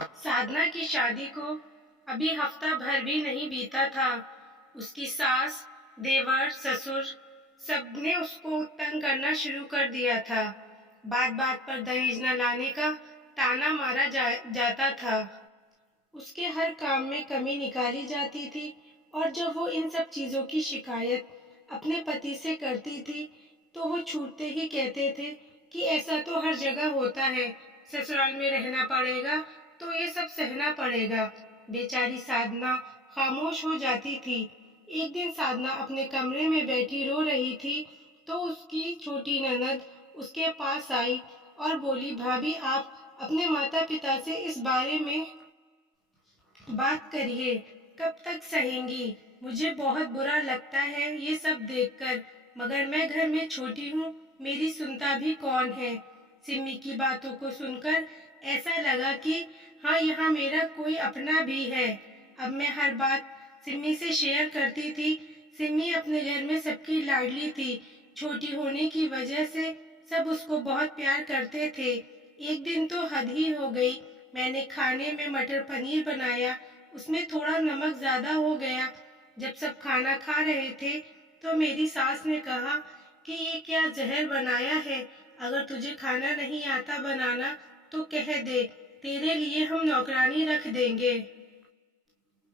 साधना की शादी को अभी हफ्ता भर भी नहीं बीता था। उसकी सास, देवर, ससुर सबने उसको तंग करना शुरू कर दिया था। बात बात पर दहेज न लाने का ताना मारा जाता था। उसके हर काम में कमी निकाली जाती थी और जब वो इन सब चीज़ों की शिकायत अपने पति से करती थी तो वो छूटते ही कहते थे कि ऐसा तो हर जगह होता है, ससुराल में रहना पड़ेगा तो ये सब सहना पड़ेगा। बेचारी साधना खामोश हो जाती थी। एक दिन साधना अपने कमरे में बैठी रो रही थी तो उसकी छोटी ननद उसके पास आई और बोली, भाभी आप अपने माता पिता से इस बारे में बात करिए, कब तक सहेंगी? मुझे बहुत बुरा लगता है ये सब देखकर, मगर मैं घर में छोटी हूँ, मेरी सुनता भी कौन है। सिमी की बातों को सुनकर ऐसा लगा कि हाँ, यहाँ मेरा कोई अपना भी है। अब मैं हर बात सिमी से शेयर करती थी। सिमी अपने घर में सबकी लाडली थी। छोटी होने की वजह से सब उसको बहुत प्यार करते थे। एक दिन तो हद ही हो गई। मैंने खाने में मटर पनीर बनाया, उसमें थोड़ा नमक ज्यादा हो गया। जब सब खाना खा रहे थे तो मेरी सास ने कहा कि ये क्या जहर बनाया है, अगर तुझे खाना नहीं आता बनाना तो कह दे, तेरे लिए हम नौकरानी रख देंगे।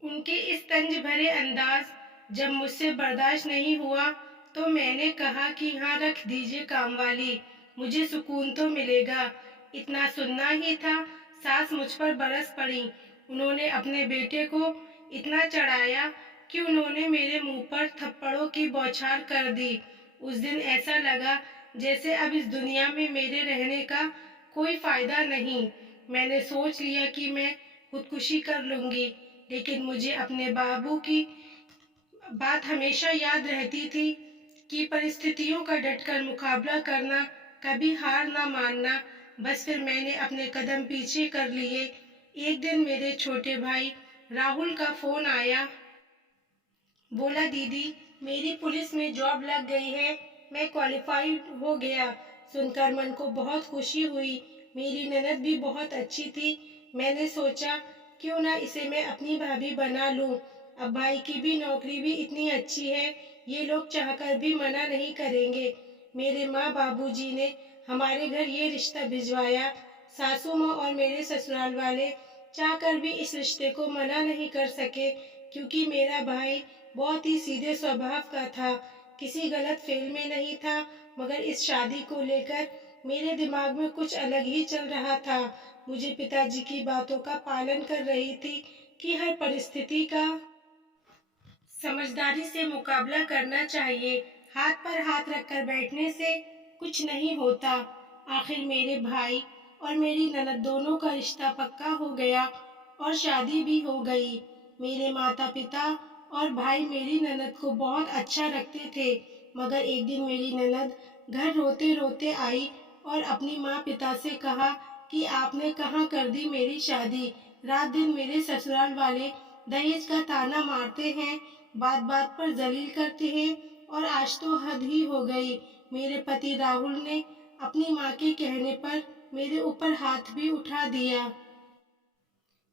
उनके इस तंज भरे अंदाज जब मुझसे बर्दाश्त नहीं हुआ तो मैंने कहा कि हाँ, रख दीजिए कामवाली, मुझे सुकून तो मिलेगा। इतना सुनना ही था, सास मुझ पर बरस पड़ी। उन्होंने अपने बेटे को इतना चढ़ाया कि उन्होंने मेरे मुंह पर थप्पड़ों की बौछार कर दी। उस दिन ऐसा लगा जैसे अब इस दुनिया में मेरे रहने का कोई फायदा नहीं। मैंने सोच लिया कि मैं खुदकुशी कर लूंगी, लेकिन मुझे अपने बाबू की बात हमेशा याद रहती थी कि परिस्थितियों का डटकर मुकाबला करना, कभी हार ना मानना। बस फिर मैंने अपने कदम पीछे कर लिए। एक दिन मेरे छोटे भाई राहुल का फोन आया। बोला, दीदी मेरी पुलिस में जॉब लग गई है, मैं क्वालिफाइड हो गया। सुनकर मन को बहुत खुशी हुई। मेरी ननद भी बहुत अच्छी थी। मैंने सोचा क्यों ना इसे मैं अपनी भाभी बना लूं। अब भाई की भी नौकरी भी इतनी अच्छी है, ये लोग चाहकर भी मना नहीं करेंगे। मेरे माँ बाबूजी ने हमारे घर ये रिश्ता भिजवाया। सासू माँ और मेरे ससुराल वाले चाहकर भी इस रिश्ते को मना नहीं कर सके, क्योंकि मेरा भाई बहुत ही सीधे स्वभाव का था, किसी गलत फेल में नहीं था। मगर इस शादी को लेकर मेरे दिमाग में कुछ अलग ही चल रहा था। मुझे पिताजी की बातों का पालन कर रही थी कि हर परिस्थिति का समझदारी से मुकाबला करना चाहिए। हाथ पर हाथ रखकर बैठने से कुछ नहीं होता। आखिर मेरे भाई और मेरी ननद दोनों का रिश्ता पक्का हो गया और शादी भी हो गई। मेरे माता पिता और भाई मेरी ननद को बहुत अच्छा रखते थे, मगर एक दिन मेरी ननद घर रोते रोते आई और अपनी माँ पिता से कहा कि आपने कहाँ कर दी मेरी शादी। रात दिन मेरे ससुराल वाले दहेज का ताना मारते हैं, बात बात पर जलील करते हैं और आज तो हद ही हो गई। मेरे पति राहुल ने अपनी माँ के कहने पर मेरे ऊपर हाथ भी उठा दिया।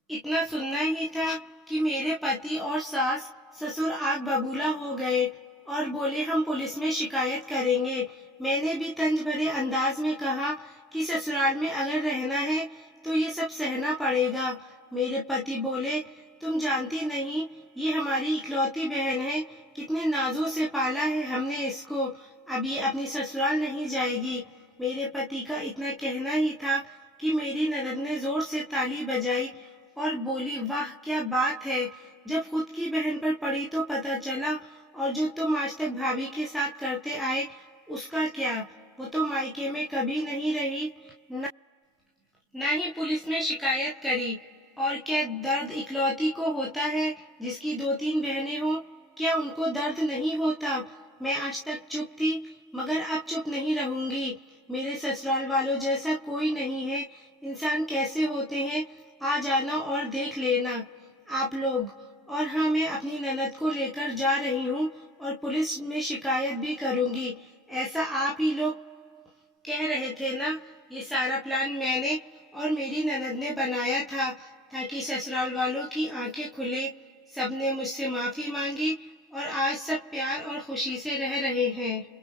इतना सुनना ही था कि मेरे पति और सास ससुर आग बबूला हो गए और बोले, हम पुलिस में शिकायत करेंगे। मैंने भी तंज भरे अंदाज में कहा कि ससुराल में अगर रहना है तो ये सब सहना पड़ेगा। मेरे पति बोले, तुम जानती नहीं, ये हमारी इकलौती बहन है, कितने नाजों से पाला है हमने इसको, अब ये अपनी ससुराल नहीं जाएगी। मेरे पति का इतना कहना ही था कि मेरी ननद ने जोर से ताली बजाई और बोली, वाह क्या बात है, जब खुद की बहन पर पड़ी तो पता चला, और जो तुम आज तक भाभी के साथ करते आए उसका क्या, वो तो मायके में कभी नहीं रही, न ही पुलिस में शिकायत करी। और क्या दर्द इकलौती को होता है जिसकी दो तीन बहनें हो, क्या उनको दर्द नहीं होता। मैं आज तक चुप थी, मगर अब चुप नहीं रहूंगी। मेरे ससुराल वालों जैसा कोई नहीं है। इंसान कैसे होते हैं, आ जाना और देख लेना आप लोग। और हाँ, मैं अपनी ननद को लेकर जा रही हूँ और पुलिस में शिकायत भी करूंगी। ऐसा आप ही लोग कह रहे थे ना, ये सारा प्लान मैंने और मेरी ननद ने बनाया था ताकि ससुराल वालों की आंखें खुले। सबने मुझसे माफ़ी मांगी और आज सब प्यार और खुशी से रह रहे हैं।